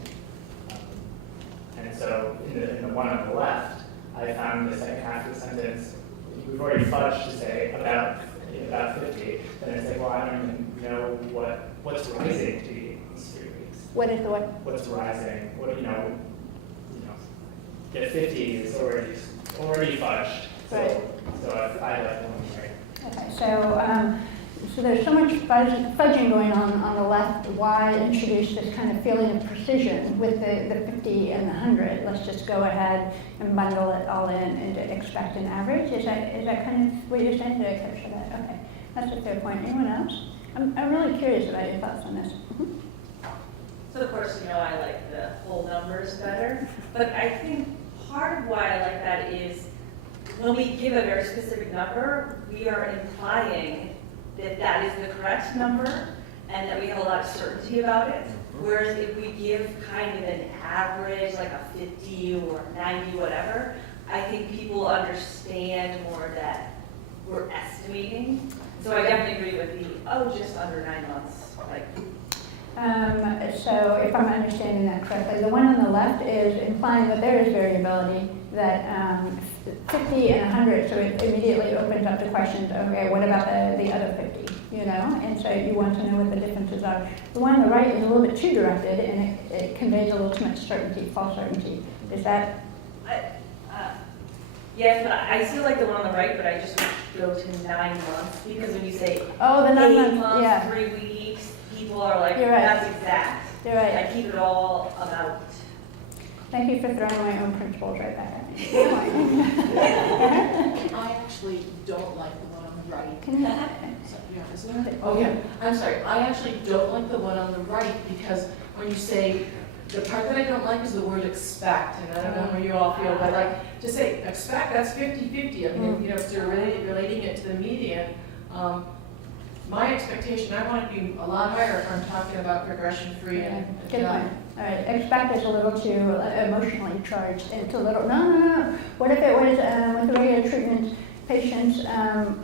And so in the one on the left, I found the second half of the sentence, we've already fudged to say about 50, then it's like, well, I don't even know what's rising to be these 3 weeks. What is the what? What's rising? What get 50 is already fudged. Right. So I like one right. Okay, so there's so much fudging going on the left. Why introduce this kind of feeling of precision with the 50 and the 100? Let's just go ahead and bundle it all in and expect an average. Is that kind of what you're saying? Did I capture that? Okay, that's a fair point. Anyone else? I'm really curious about your thoughts on this. Mm-hmm. So of course, I like the whole numbers better, but I think part of why I like that is when we give a very specific number, we are implying that is the correct number and that we have a lot of certainty about it. Whereas if we give kind of an average, like a 50 or 90, whatever, I think people understand more that we're estimating. So I definitely agree with just under 9 months. So if I'm understanding that correctly, the one on the left is implying that there is variability, that 50 and 100, so it immediately opens up the questions, okay, what about the other 50, And so you want to know what the differences are. The one on the right is a little bit too directed, and it conveys a little too much certainty, false certainty. Is that? Yes, but I still like the one on the right, but I just go to 9 months, because when you say the 9 8 months, months, yeah. 3 weeks, people are like, You're right. that's exact. You're right. I keep it all about. Thank you for throwing my own principles right back at me. I actually don't like the one on the right. Can you? Isn't it? Oh, yeah, I'm sorry. I actually don't like the one on the right because when you say, the part that I don't like is the word expect, and I don't know how you all feel, but like, to say expect, that's 50-50. I mean, if you're relating it to the median, my expectation, I want to be a lot higher if I'm talking about progression-free. Good point. All right, expect is a little too emotionally charged. It's a little, no. What if it was with the regular treatment, patients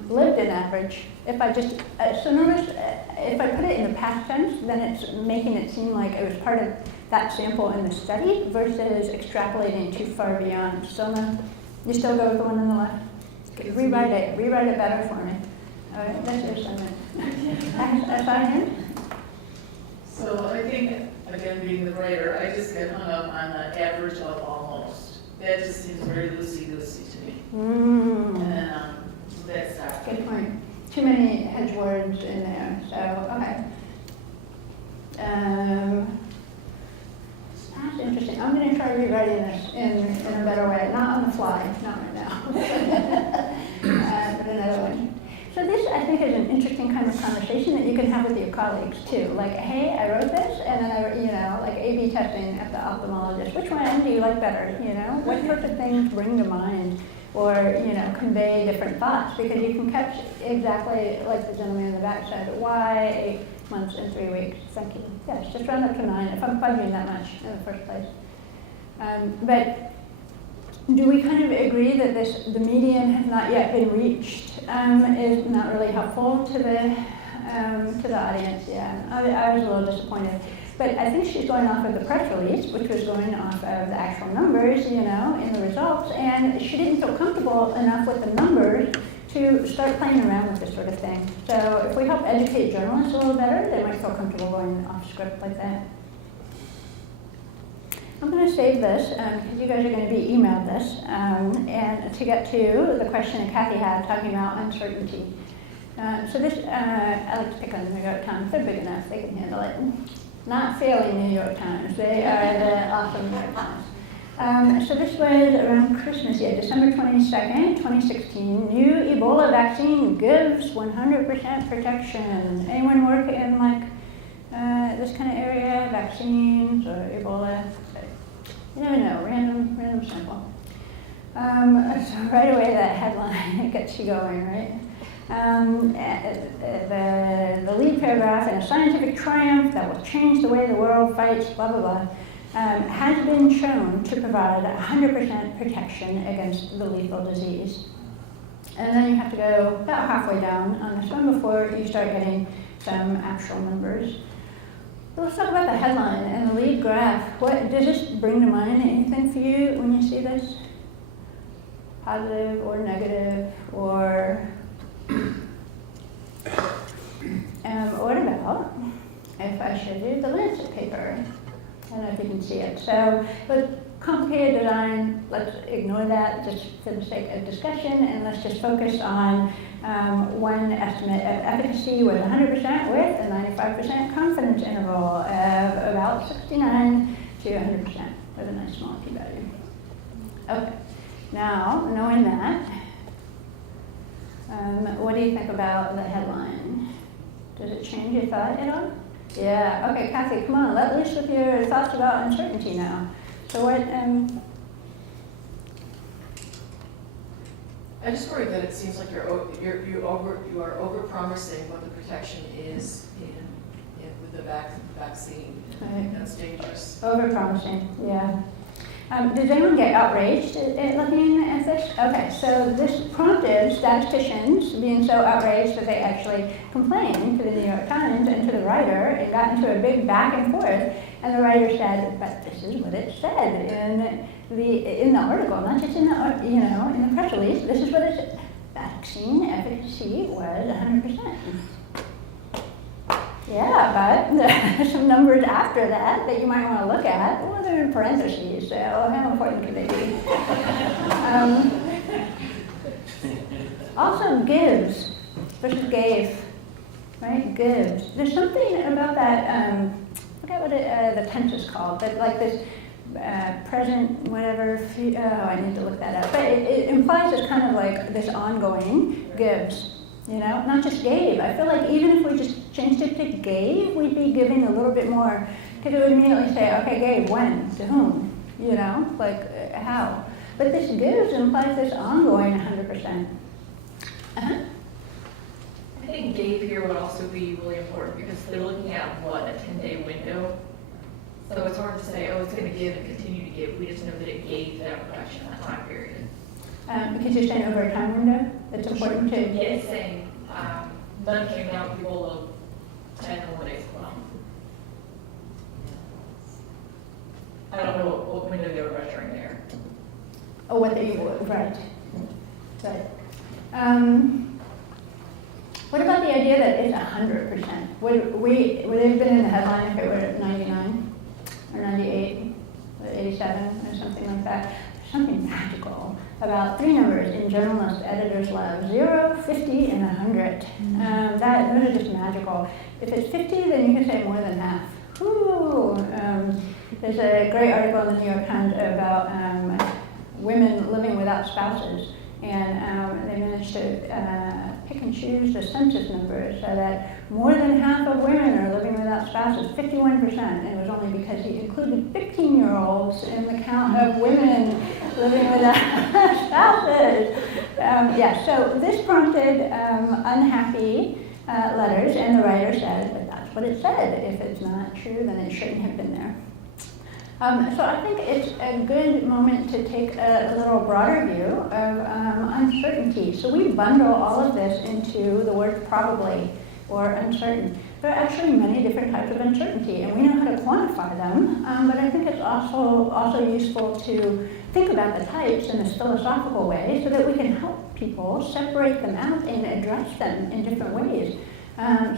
lived an average? If I just, so notice, if I put it in the past tense, then it's making it seem like it was part of that sample in the study versus extrapolating too far beyond. So you still go with the one on the left? Rewrite it better for me. All right, that's your assignment. Assignment? So I think, again, being the writer, I just get hung up on the average of almost. That just seems very loosey-goosey to me. And so that's that. Good point. Too many hedge words in there, so, okay. That's interesting. I'm going to try rewriting this in a better way, not on the fly, not right now. But another one. So this, I think, is an interesting kind of conversation that you can have with your colleagues too. Like, hey, I wrote this, and then like A/B testing at the ophthalmologist. Which one do you like better, you know? What sorts of things bring to mind or, you know, convey different thoughts? Because you can catch exactly like the gentleman in the back said, why 8 months and 3 weeks? Thank you. Yes, just round up to 9 if I'm fudging that much in the first place. But do we kind of agree that the median has not yet been reached is not really helpful to the audience? Yeah, I was a little disappointed. But I think she's going off of the press release, which was going off of the actual numbers, you know, in the results, and she didn't feel comfortable enough with the numbers to start playing around with this sort of thing. So if we help educate journalists a little better, they might feel comfortable going off script like that. I'm going to save this because you guys are going to be emailed this, and to get to the question that Kathy had talking about uncertainty. So this, I like to pick on the New York Times. They're big enough; they can handle it. Not failing New York Times. They are the awesome New York Times. So this was around Christmas, December 22nd, 2016. New Ebola vaccine gives 100% protection. Anyone work in like this kind of area, vaccines or Ebola? You never know, random sample. So right away that headline gets you going, right? The lead paragraph, in a scientific triumph that will change the way the world fights, blah, blah, blah, has been shown to provide 100% protection against the lethal disease. And then you have to go about halfway down on this one before you start getting some actual numbers. So let's talk about the headline and the lead graph. What does this bring to mind? Anything for you when you see this? Positive or negative or what about if I showed you the Lancet paper? I don't know if you can see it. So, but complicated design, let's ignore that just for the sake of discussion, and let's just focus on one estimate of efficacy with 100% with a 95% confidence interval of about 69 to 100% with a nice small p-value. Okay, now knowing that, what do you think about the headline? Does it change your thought at all? Yeah, okay, Kathy, come on, let loose with your thoughts about uncertainty now. So what, I just worry that it seems like you are over-promising what the protection is with the vaccine. I think that's dangerous. Over-promising, yeah. Did anyone get outraged at looking at this? Okay, so this prompted statisticians being so outraged that they actually complained to the New York Times and to the writer and got into a big back and forth. And the writer said, but this is what it said in the article, not just in the, in the press release. This is what it said. Vaccine efficacy was 100%. Yeah, but there's some numbers after that you might want to look at. Well, they're in parentheses, so how important can they be? Also, gives versus gave, right? Gives. There's something about that, I forget what the tense is called, but like this present, whatever, I need to look that up. But it implies it's kind of like this ongoing gives. You know, not just gave. I feel like even if we just changed it to gave, we'd be giving a little bit more, because it would immediately say, okay, gave, when, to whom, you know, like how. But this gives implies this ongoing 100%. I think gave here would also be really important because they're looking at a 10-day window. So it's hard to say, oh, it's going to give and continue to give. We just know that it gave that protection in that time period. Because you're saying over a time window, it's important to... Yeah, it's saying none came down people of 10 or 1 days ago. I don't know what window they were measuring there. Oh, what they would, right. Right. What about the idea that it's 100%? Would it have been in the headline if it were 99 or 98 or 87 or something like that? Something magical about 3 numbers in journalists' editors' love: 0, 50, and 100. Those are just magical. If it's 50, then you can say more than half. Whew. There's a great article in the New York Times about women living without spouses, And they managed to pick and choose the census numbers so that more than half of women are living without spouses, 51%, and it was only because he included 15-year-olds in the count of women living without spouses. So this prompted unhappy letters, and the writer said, but that's what it said. If it's not true, then it shouldn't have been there. So I think it's a good moment to take a little broader view of uncertainty. So we bundle all of this into the word probably or uncertain. There are actually many different types of uncertainty, and we know how to quantify them, but I think it's also useful to think about the types in a philosophical way so that we can help people separate them out and address them in different ways.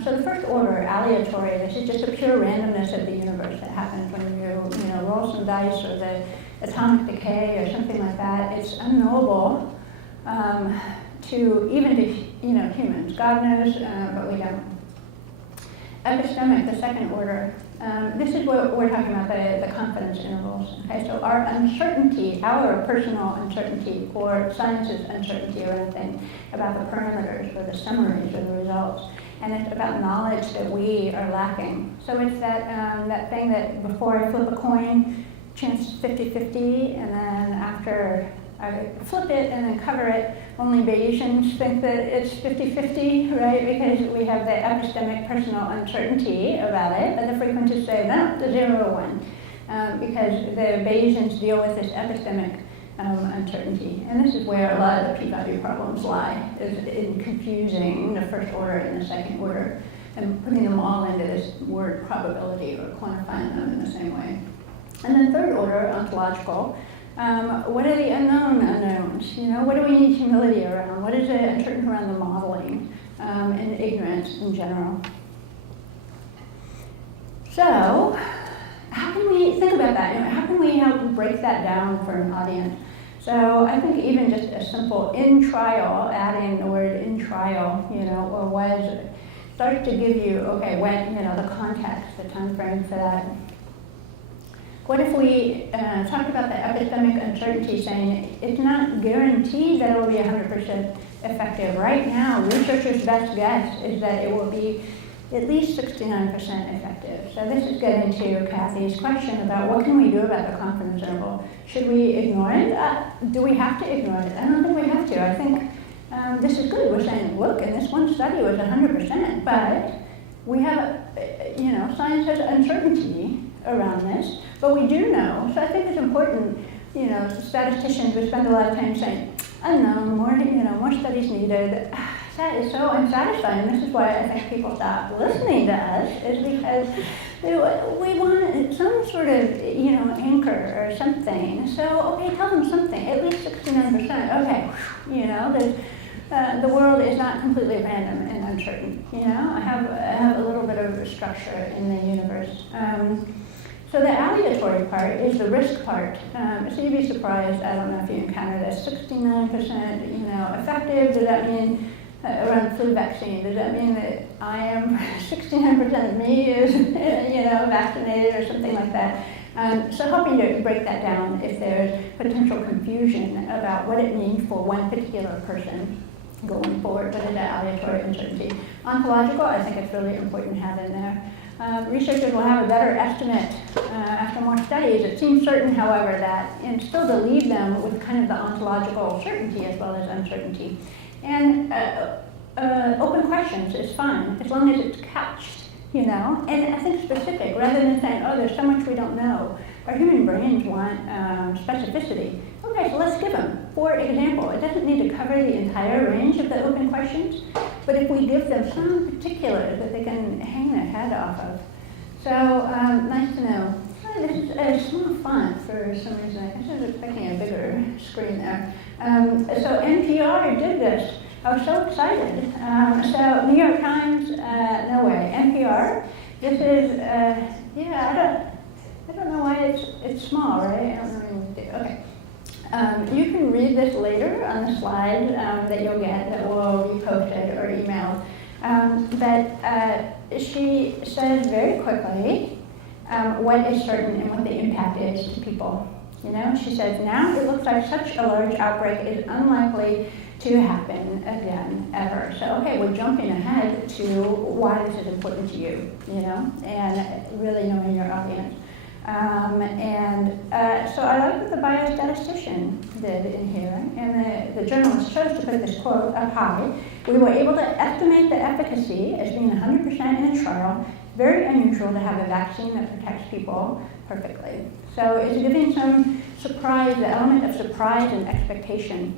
So the first order, aleatory, this is just a pure randomness of the universe that happens when you roll some dice or the atomic decay or something like that. It's unknowable to humans. God knows, but we don't. Epistemic, the second order. This is what we're talking about, the confidence intervals. Okay, so our uncertainty, our personal uncertainty, or science's uncertainty or anything about the parameters or the summaries or the results. And it's about knowledge that we are lacking. So it's that thing that before I flip a coin, chance 50-50, and then after I flip it and then cover it, only Bayesians think that it's 50-50, right? Because we have the epistemic personal uncertainty about it, but the frequentists say, no, the 0-1, because the Bayesians deal with this epistemic uncertainty. And this is where a lot of the p-value problems lie, is in confusing the first order and the second order and putting them all into this word probability or quantifying them in the same way. And then third order, ontological. What are the unknown unknowns? What do we need humility around? What is it uncertain around the modeling and ignorance in general? So, how can we think about that? How can we help break that down for an audience? So I think even just a simple in trial, adding the word in trial, or was, starts to give you, okay, when, the context, the time frame for that. What if we talked about the epistemic uncertainty, saying it's not guaranteed that it will be 100% effective. Right now, researchers' best guess is that it will be at least 69% effective. So this is getting to Kathy's question about what can we do about the confidence interval. Should we ignore it? Do we have to ignore it? I don't think we have to. I think this is good. We're saying, look, in this one study was 100%, but we have, science has uncertainty around this, but we do know. So I think it's important, statisticians, we spend a lot of time saying, unknown, more studies needed. That is so unsatisfying. This is why I think people stop listening to us, is because we want some sort of, anchor or something. So, okay, tell them something, at least 69%. Okay, the world is not completely random and uncertain. I have a little bit of structure in the universe. So the aleatory part is the risk part. So you'd be surprised, I don't know if you encounter this, 69%, effective. Does that mean around flu vaccine? Does that mean that I am 69% of me is, vaccinated or something like that? So helping to break that down if there's potential confusion about what it means for one particular person going forward, but in the aleatory uncertainty. Ontological, I think it's really important to have in there. Researchers will have a better estimate after more studies. It seems certain, however, that, and still to leave them with kind of the ontological certainty as well as uncertainty. And open questions is fine, as long as it's couched, and I think specific, rather than saying, oh, there's so much we don't know. Our human brains want specificity. Okay, so let's give them. For example, it doesn't need to cover the entire range of the open questions, but if we give them some particulars that they can hang their head off of. So, nice to know. This is a small font for some reason. I guess I was expecting a bigger screen there. So NPR did this. I was so excited. So New York Times, no way. NPR, this is, I don't know why it's small, right? I don't know what to do. Okay. You can read this later on the slide that you'll get that will be posted or emailed. But she says very quickly what is certain and what the impact is to people. You know, she says, now it looks like such a large outbreak is unlikely to happen again, ever. So, okay, we're jumping ahead to why this is important to you, you know, and really knowing your audience. So I like what the biostatistician did in here, and the journalist chose to put this quote up high. We were able to estimate the efficacy as being 100% in a trial. Very unusual to have a vaccine that protects people perfectly. So it's giving some surprise, the element of surprise and expectation,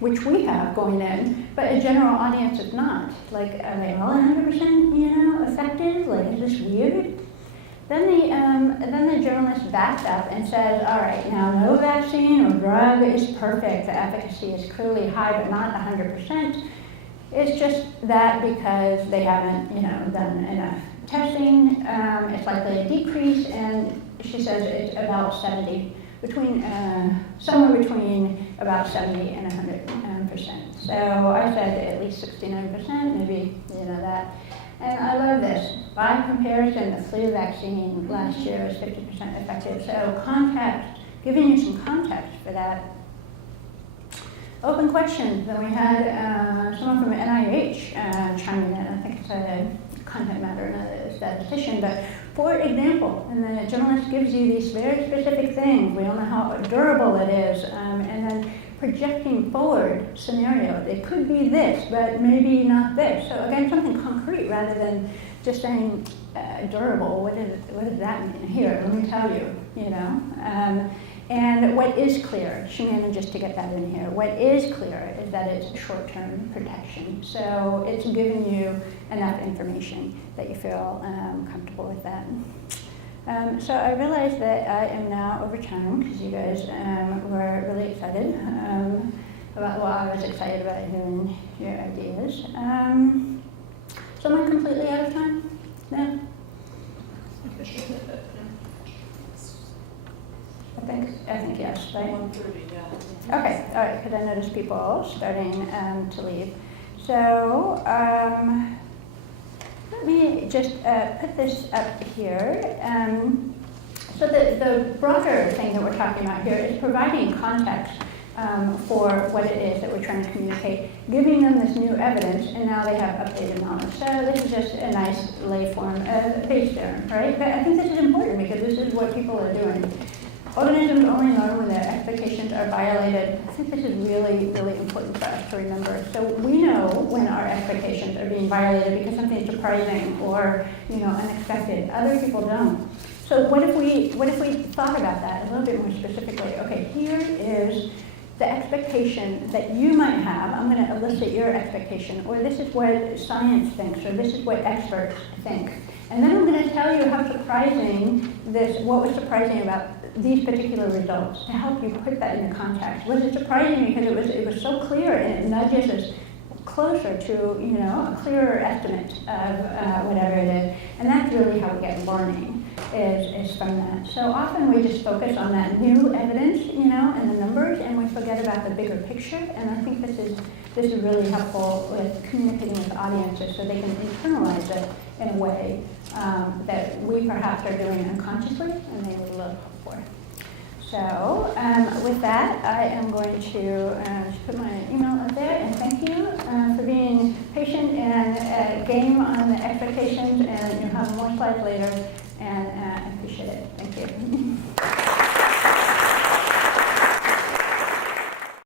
which we have going in, but a general audience is not. Like, are they all 100%, you know, effective? Like, is this weird? Then the journalist backs up and says, all right, now no vaccine or drug is perfect. The efficacy is clearly high, but not 100%. It's just that because they haven't, you know, done enough testing, it's likely to decrease, and she says it's about 70, somewhere between about 70 and 100%. So I said at least 69%, maybe, you know, that. And I love this. By comparison, the flu vaccine last year was 50% effective. So context, giving you some context for that. Open questions. Then we had someone from NIH chiming in. I think it's a content matter, not a statistician. But for example, and the journalist gives you these very specific things. We don't know how durable it is. And then projecting forward scenarios. It could be this, but maybe not this. So again, something concrete rather than just saying durable. What does that mean? Here, let me tell you, you know. And what is clear, she manages to get that in here. What is clear is that it's short-term protection. So it's giving you enough information that you feel comfortable with that. So I realize that I am now over time because you guys were really excited about, well, I was excited about hearing your ideas. So am I completely out of time? No? I think yes, right? 1:30, yeah. Okay, all right, because I noticed people starting to leave. So let me just put this up here. So the broader thing that we're talking about here is providing context for what it is that we're trying to communicate, giving them this new evidence, and now they have updated knowledge. So this is just a nice lay form of base theorem, right? But I think this is important because this is what people are doing. Organisms only learn when their expectations are violated. I think this is really, really important for us to remember. So we know when our expectations are being violated because something's surprising or, you know, unexpected. Other people don't. So what if we thought about that a little bit more specifically? Okay, here is the expectation that you might have. I'm going to elicit your expectation, or this is what science thinks, or this is what experts think. And then I'm going to tell you how surprising what was surprising about these particular results to help you put that into context. Was it surprising because it was so clear and it nudges us closer to, you know, a clearer estimate of whatever it is. And that's really how we get learning is from that. So often we just focus on that new evidence, you know, and the numbers, and we forget about the bigger picture. And I think this is really helpful with communicating with audiences so they can internalize it in a way that we perhaps are doing unconsciously and they would look for. So with that, I am going to put my email up there, and thank you for being patient and game on the expectations, and you'll have more slides later, and I appreciate it.